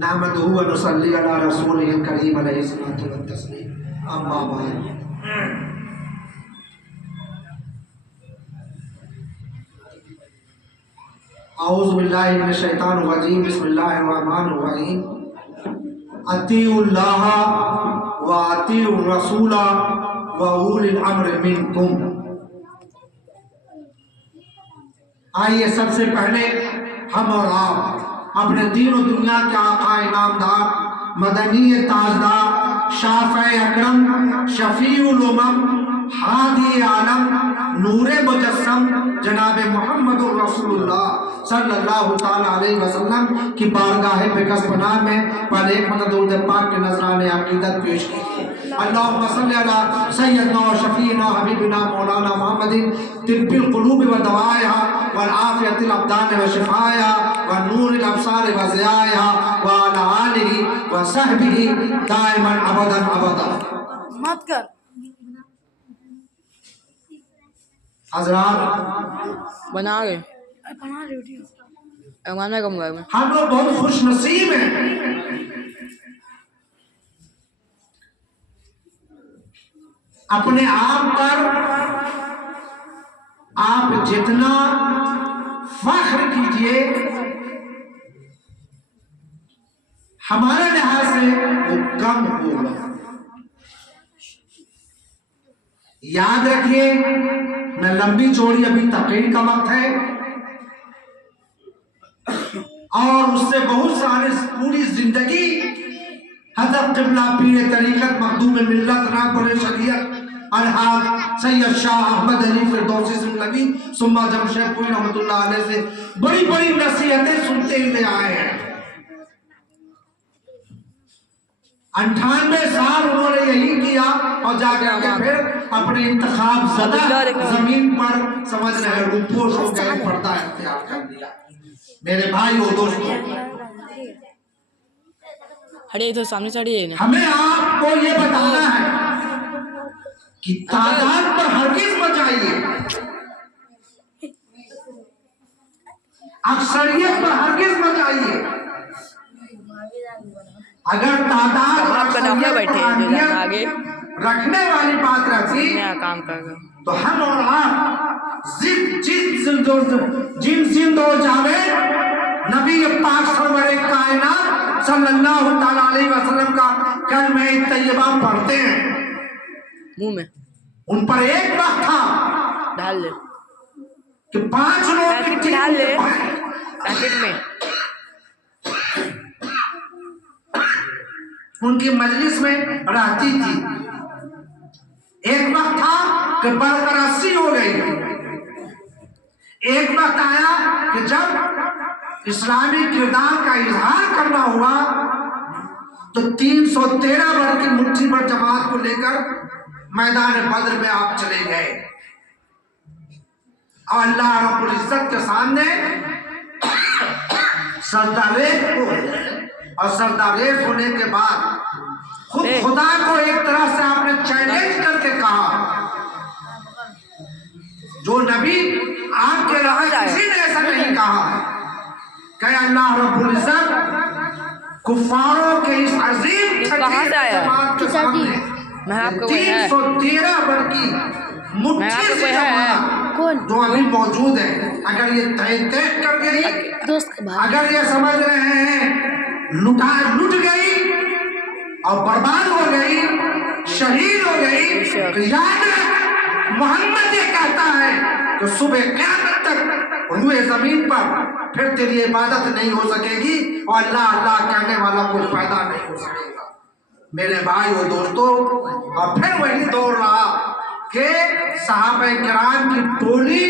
نحمدہ و نصلی علی رسولہ الکریم علیہ الصلوۃ والتسلیم اما بعد اعوذ باللہ من الشیطان الرجیم بسم اللہ الرحمن الرحیم اطیعوا اللہ و اطیعوا الرسول و اولی الامر منکم۔ آئیے سب سے پہلے ہم اور آپ اپنے دین و دنیا کے آقا انعامدار مدنی تاجدار شافع اکرم شفیع الامم ہادی عالم نور مجسم جناب محمد الرسول اللہ صلی اللہ تعالیٰ علیہ وسلم کی بارگاہ بکس پناہ میں پہلے ایک مرتبہ درود پاک کے نذرانے عقیدت پیش کیجیے۔ اللہم صلی علی سیدنا و شفیعنا حبیبنا مولانا محمد طب القلوب و دوائها والعافیت الابدان و شفائها ونور الابصار و ضیائها وعلی آلہ و صحبہ دائما ابدا ابدا۔ مت کر حضرات بنا گئے بنا ویڈیو ایمان میں کم گئے میں ہم لوگ بہت خوش نصیب ہیں، اپنے آپ پر آپ جتنا فخر کیجئے ہمارے لحاظ سے وہ کم ہوگا۔ یاد رکھیے نہ لمبی چوڑی ابھی تقریر کا وقت ہے اور اس سے بہت سارے پوری زندگی حضرت قبلہ پیر طریقت مخدوم ملت رہبر شریعت الحاج سید شاہ احمد علی فردوسی سنگلوی ثم جمشید پوری رحمۃ اللہ علیہ سے بڑی بڑی نصیحتیں سنتے ہوئے آئے ہیں۔ 98 سال انہوں نے یہی کیا اور جا کر کے پھر اپنے انتخاب زدہ زمین پر سمجھ رہے روپوش ہو گئے پردہ اختیار کر دیا۔ میرے بھائی و دوستو ہڑے تو سامنے چڑھیے نا ہمیں آپ کو یہ بتانا ہے کہ تعداد پر ہرگز بچائیے، اکثریت پر ہرگز بچائیے۔ اگر تعداد اور اکثریت پر اہمیت رکھنے والی بات رہتی کام کر گا تو ہم اور آپ جن زند و جاوید نبی پاک سرور کائنات صلی اللہ تعالیٰ علیہ وسلم کا کلمہ طیبہ پڑھتے ہیں، منہ میں ان پر ایک وقت تھا ڈال لے کہ 5 لوگ کی ٹیم ڈال لے کے پیکٹ میں ان کی مجلس میں رہتی تھی۔ ایک وقت تھا کہ بڑھ کر 80 ہو گئی، ایک وقت آیا کہ جب اسلامی کردار کا اظہار کرنا ہوا تو 313 بڑھ کی مٹھی پر جماعت کو لے کر میدان بدر میں آپ چلے گئے اور اللہ رب العزت کے سامنے سرداریز ہو اور سرداریز ہونے کے بعد خود خدا کو ایک طرح سے آپ نے چیلنج کر کے کہا، جو نبی آپ کے علاوہ کسی نے ایسا نہیں کہا کہ اللہ رب العزت کفاروں کے اس عظیم جماعت کے سامنے 313 بڑھ کی مٹھی سے جماعت جو ابھی موجود ہے، اگر یہ تحقیق کر گئی، اگر یہ سمجھ رہے ہیں لٹ گئی اور برباد ہو گئی، شہید ہو گئی، تو یاد رکھ محمد یہ کہتا ہے کہ صبح قیامت تک روئے زمین پر پھر تیری عبادت نہیں ہو سکے گی اور اللہ اللہ کہنے والا کوئی پیدا نہیں ہو سکے گا۔ میرے بھائی و دوستو، اور پھر وہی دور رہا کہ صحابہ کرام کی ٹولی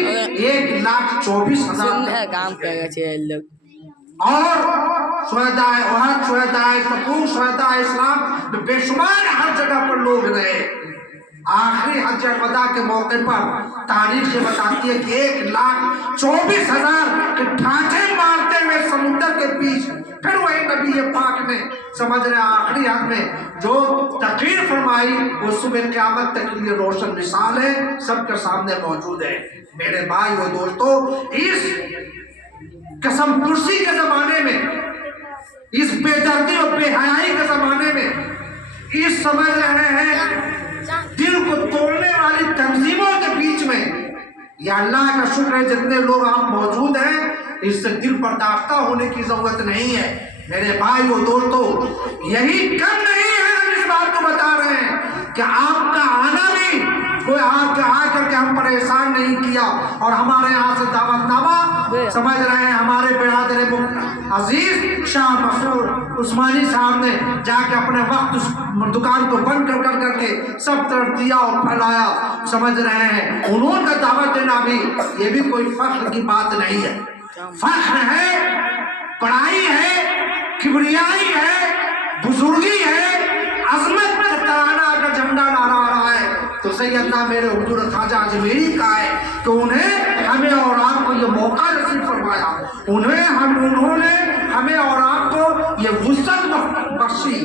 1,24,000 کام کر گئے لوگ اور شہداء احد، شہداء تبوک، شہداء اسلام بے شمار ہر جگہ پر لوگ رہے۔ آخری حج الوداع کے موقع پر تاریخ یہ بتاتی ہے کہ 1,24,000 کے ٹھاٹھے مارتے ہوئے سمندر کے بیچ پھر وہی نبی پاک نے سمجھ رہے آخری حد میں جو تقریر فرمائی وہ صبح قیامت تک کے لیے روشن مثال ہے، سب کے سامنے موجود ہے۔ میرے بھائی و دوستو، اس قسم پرسی کے زمانے میں، इस बेदर्दी और बेहयाई के जमाने में इस समझ रहे हैं दिल को तोड़ने वाली तंजीमों के बीच में, या अल्लाह का शुक्र है जितने लोग आप मौजूद हैं, इससे दिल बर्दाश्ता होने की जरूरत नहीं है। मेरे भाई और दोस्तों, यही कम नहीं है, हम इस बात को बता रहे हैं कि आपका आना भी कोई आकर के हम पर एहसान नहीं किया और हमारे यहाँ से दावतनामा समझ रहे हैं हमारे बिरादर अजीज शाह मसरूर उस्मानी साहब ने जाके अपने वक्त उस दुकान को बंद कर करके सब तरफ दिया और फैलाया, समझ रहे हैं। उन्होंने दावत देना भी ये भी कोई फख्र की बात नहीं है। फख्र है, पढ़ाई है, किबरियाई है, बुजुर्गी है, अजमत का तराना अगर झंडा लहरा रहा है तो सैयदना मेरे हुजूर ख्वाजा अजमेरी का है कि उन्हें हमें और आपको ये मौका नसीब फरमाया, उन्होंने हमें और आपको ये वुसअत बख्शी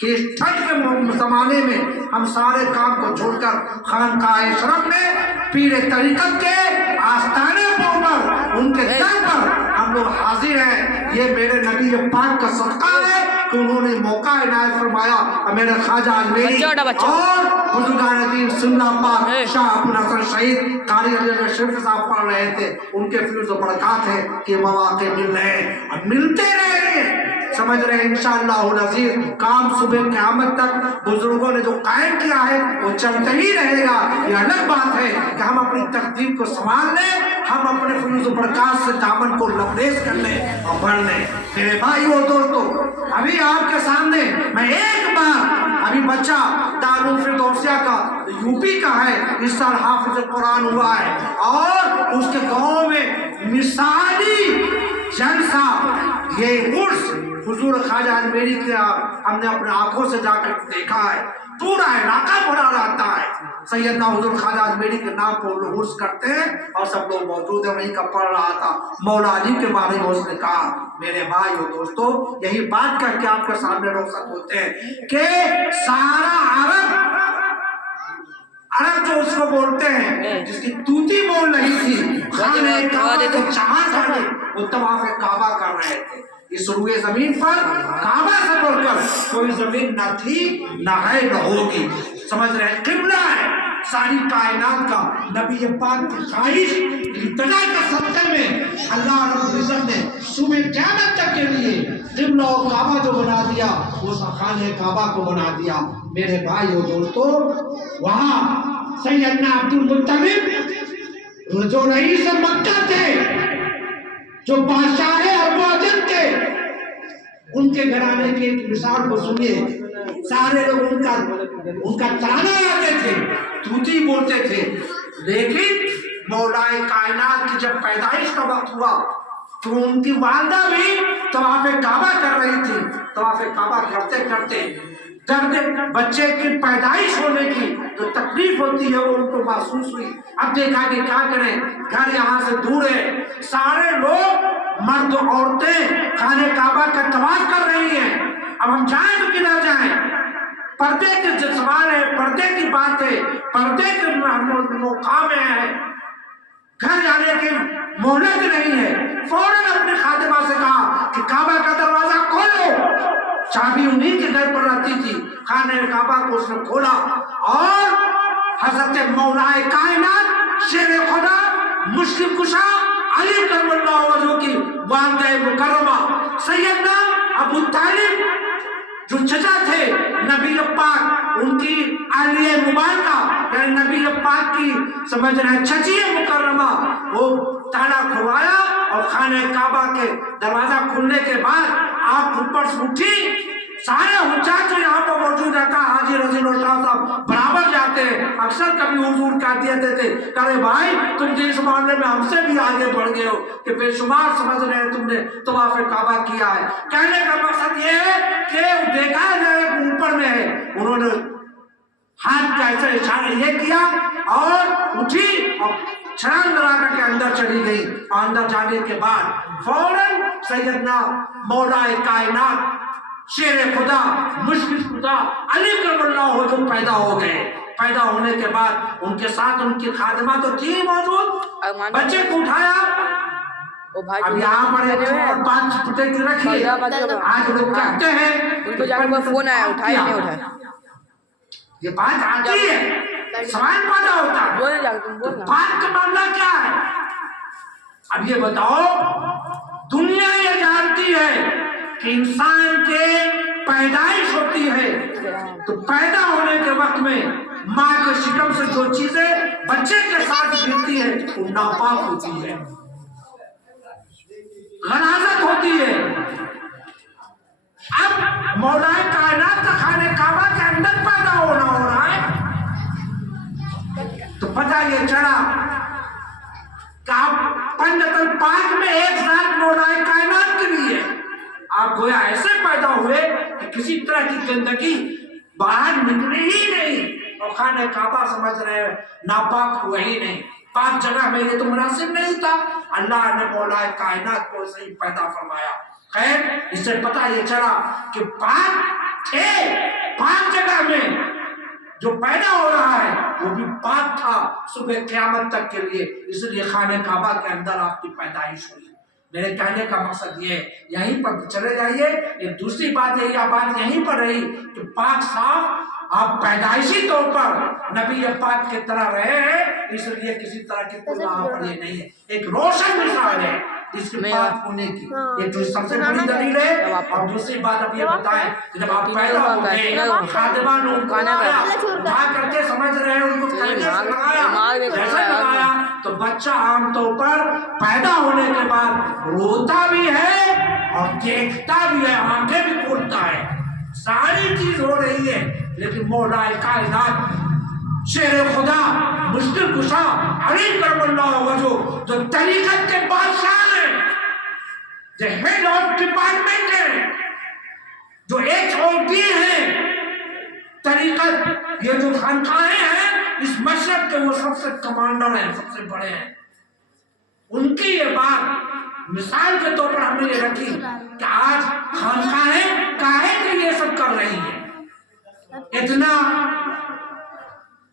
कि इस ठंड के ज़माने में हम सारे काम को छोड़कर खानकाह शरफ में पीरे तरीक़त के आस्थाने पर उनके दर पर हम लोग हाजिर हैं। ये मेरे नबी पाक का सदका है कि उन्होंने मौका इनायत फरमाया और मेरे ख्वाजा अजमेरी और बुजुर्गान दीन सुन्ना पाक शाह अबू नसर शहीद कारी अली शरीफ साहब पढ़ रहे थे, उनके फ्यूज़ और बरक़ात है कि मौक़े मिल रहे हैं और मिलते रहेंगे, समझ रहे हैं इंशाअल्लाह अज़ीज़। काम सुबह क़यामत तक बुजुर्गों ने जो कायम किया है वो चलते ही रहेगा। ये अलग बात है कि हम अपनी तकदीर को संभाल लें, हम अपने फ्यूज़ बरक़ात से दामन को लबरेज कर लें और बढ़ लें। मेरे भाइयों दोस्तों, अभी आपके सामने मैं एक बार, अभी बच्चा दारुल फिरदौसिया का यूपी का है, इस साल हाफिज़ कुरान हुआ है और उसके गाँव में मिसाली जलसा, ये उर्स हुजूर ख्वाजा अजमेरी का हमने अपने आंखों से जाकर देखा है, पूरा इलाका भरा रहता है। सैयदना हुजूर ख्वाजा अजमेरी के नाम पर लोग उर्स करते हैं और सब लोग मौजूद हैं। वहीं का पढ़ रहा था, मौला अली के बारे में उसने कहा। मेरे भाई और दोस्तों, यही बात करके आपके सामने रोशन होते हैं कि सारा अरब जो उसको बोलते हैं, जिसकी तूती बोल रही थी, खाने काबा के चाहत वाले वो तवाफ काबा कर रहे थे। इस रुए जमीन पर काबा से बढ़कर कोई जमीन न थी, न है, न होगी, समझ रहे हैं। किबला है सारी कायनात का, नबी पाक की ख्वाहिश इब्तिदा के सत्ते में अल्लाह रब्बुल इज्जत ने सुबह क़यामत तक के लिए किबला और काबा जो बना दिया, वो खाने काबा को बना दिया। मेरे भाई और दोस्तों, वहाँ सैयदना अब्दुल मुत्तलिब जो रईस मक्का थे, जो बादशाह अरबाजन थे, उनके घराने की एक मिसाल को सुनिए। सारे लोग उनका ताना आते थे, तूती बोलते थे, लेकिन मौलाए कायनात की जब पैदाइश का वक्त हुआ तो उनकी वालदा भी तवाफ़े काबा कर रही थी। तवाफ़े काबा करते करते दर्द बच्चे की पैदाइश होने की जो तकलीफ होती है वो उनको महसूस हुई। अब देखा कि क्या करें, घर यहाँ से दूर है, सारे लोग मर्द औरतें खाने काबा का तवाफ कर रही हैं, अब हम जाएं तो किधर जाएं? पर्दे के सवाल है, पर्दे की बात है, पर्दे के मुकाम है, घर जाने की मोहलत नहीं है। फौरन अपने खातिमा से कहा कि काबा का दरवाजा खोलो। चाबी उन्हीं के घर पर रहती थी, खाने काबा को उसने खोला और हजरत मौलाए कायनात शेर खुदा मुश्किल कुशा अली करमल्लाहु वजहू की वालिदा मुकर्रमा सैयदना अबू तालिब जो चचा थे नबी पाक, उनकी आलिया मुबारका यानी नबी पाक की समझ रहे चची मुकर्रमा, वो ताला खुलवाया और खाने काबा के दरवाजा खुलने के बाद आप ऊपर से उठी। सारे हुज्जाज जो यहाँ पर मौजूद है, कहा हाजी रजील साहब बराबर जाते हैं, अक्सर कभी हुजूर कह देते थे, अरे भाई तुम तो इस मामले में हमसे भी आगे बढ़ गए हो कि बेशुमार समझ रहे हैं तुमने तवाफ़े काबा किया है। कहने का मकसद ये है कि देखा जाए ऊपर में है। उन्होंने हाथ का ऐसा इशारा ये किया और उठी और छलांग लगा करके अंदर चली गई। अंदर जाने के बाद फौरन सैयदना मौलाए कायनात शेर खुदा मुश्किल खुदा अली करमल्लाहु वजहू पैदा हो गए। पैदा होने के बाद उनके साथ उनकी खादिमा तो थी मौजूद। बच्चे को उठाया वो भाई अब यहाँ पर एक और बात प्रत्येक रखिए। आज लोग कहते हैं उनको जाकर कोई फोन आया, उठाया नहीं उठाया, ये बात आती है, सवाल पैदा होता है, बोल जाकर तुम बोलना। बात का मामला क्या है? अब ये बताओ, दुनिया ये जानती है कि इंसान के पैदाइश होती है, तो पैदा होने के वक्त में माँ के शिकम से जो चीजें बच्चे के साथ गिरती है वो नापाक होती है, गलाजत होती है। अब मौलाए कायनात का खाने काबा के अंदर पैदा होना हो रहा है, तो पता ये चला कि आप पंजतल पाक में एक साथ मौलाए कायनात के लिए आप गोया ऐसे पैदा हुए कि किसी तरह की गंदगी बाहर निकली ही नहीं, और खाने काबा समझ रहे हैं नापाक हुआ ही नहीं, पाक जगह में ये तो मुनासिब नहीं था। अल्लाह ने मौलाए कायनात को सही पैदा फरमाया। खैर, इससे पता ये चला कि पाक थे, पाक जगह में जो पैदा हो रहा है वो भी पाक था सुबह क़यामत तक के लिए, इसलिए खाने काबा के अंदर आपकी पैदाइश हुई। मेरे कहने का मकसद ये, यहीं पर चले जाइए। एक दूसरी बात है, यह बात यहीं पर रही कि पाक साफ आप पैदाइशी तौर पर नबी पाक की तरह रहे हैं, इसलिए किसी तरह की कोई वहां पर ये नहीं है। एक रोशन मिसाल है इसके पाक होने की, ये जो सबसे बड़ी दलील है। और दूसरी बात अब ये बताएं कि जब आप पैदा हो गए, खादिमा ने उनको उठा करके समझ रहे हैं, उनको तरीके से लगाया, जैसे लगाया तो बच्चा आमतौर पर पैदा होने के बाद रोता भी है और देखता भी है, आंखें भी खोलता है, सारी चीज हो रही है, लेकिन मौलाए कायनात शेर खुदा मुश्किल कुशा अली करमल्लाहु वजहू जो तरीकत के बादशाह हैं, जो हेड ऑफ डिपार्टमेंट है, जो HOD है तरीकत, ये जो खानकाहें हैं इस मशरक के वो सबसे कमांडर हैं, सबसे बड़े हैं। उनकी ये बात मिसाल के तौर पर हमने ये रखी कि आज खानकाहें काहे के लिए सब कर रही है। इतना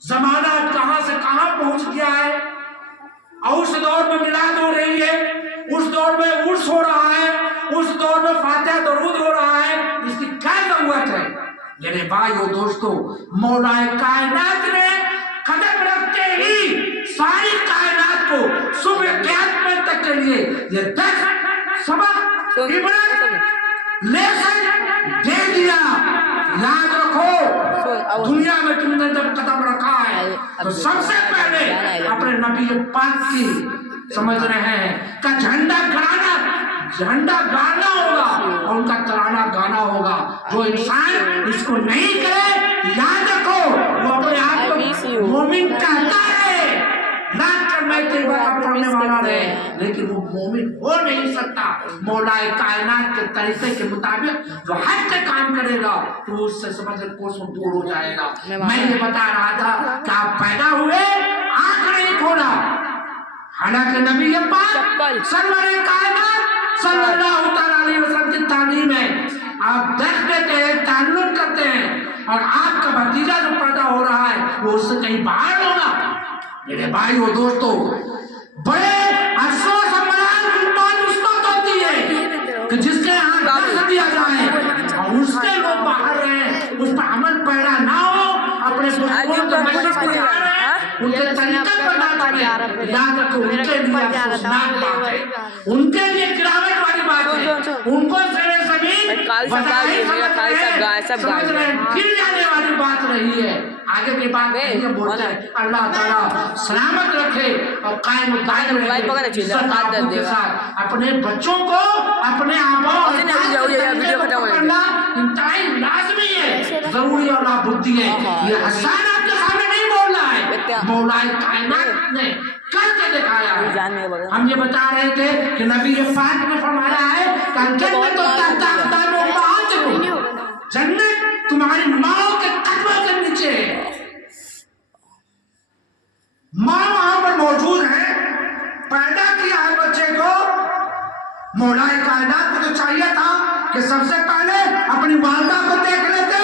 जमाना कहां से कहां पहुंच गया है, और उस दौर में मिलाद हो रही है, उस दौर में उर्स हो रहा है, उस दौर में फातिहा दरूद हो रहा है, इसकी क्या जरूरत है? मेरे भाइयों दोस्तों, मौलाए कायनात ने कदम रखते ही सारी कायनात को सुबह क़यामत तक के लिए ये 10 सबक इबरत लेसन दे दिया। याद रखो, दुनिया में तुमने जब कदम रखा है तो सबसे पहले अपने नबी पाक की समझ रहे हैं का झंडा गाना होगा और उनका तराना गाना होगा। जो इंसान इसको नहीं करे, याद रखो वो अपने आप को मोमिन कहता है, लाख करने के बाद पढ़ने वाला रहे, लेकिन वो मोमिन हो नहीं सकता। मौलाए कायनात के तरीके के मुताबिक जो हज का काम करेगा तो उससे समझ कोसों दूर हो जाएगा। मैं ये बता रहा था कि आप पैदा हुए, आंख नहीं खोला, हालांकि नबी पाक सरवरे कायनात सल्लल्लाहु अलैहि वसल्लम की तालीम है, आप देख लेते हैं, ताल्लुक करते हैं, और आपका भतीजा जो पैदा हो रहा है वो उससे कहीं बाहर होगा। मेरे भाइयों दोस्तों, बड़े अफसोस और मलाल की बात उस वक्त होती है कि जिसके यहाँ दर्द दिया जाए और उसके लोग बाहर रहे, उस पर अमल पैदा ना हो, अपने बुजुर्गों को मशरफ पर आ रहे हैं, उनके तरीके पर ना चले, याद रखो उनके लिए अफसोसनाक बात है, उनके लिए गिरावट वाली बात है, उनको सरे ज़मीन समझ रहे गिर जाने वाली बात रही है। आगे की बात नहीं बोलते हैं, अल्लाह ताला सलामत रखे और कायम दायम रखे के साथ अपने बच्चों को अपने आबाओ करना इंतहाई लाजमी है, जरूरी और लाभुद्दी है। ये हसन आपके सामने नहीं बोल रहा है, मौलाए कायनात ने करके दिखाया है। हम ये बता रहे थे कि नबी पाक ने फरमाया है जन्नत तुम्हारी माओ के कदमों के नीचे है, माँ वहां पर मौजूद है, पैदा किया है बच्चे को। मौलाए कायनात को तो चाहिए था कि सबसे पहले अपनी वालिदा को देख लेते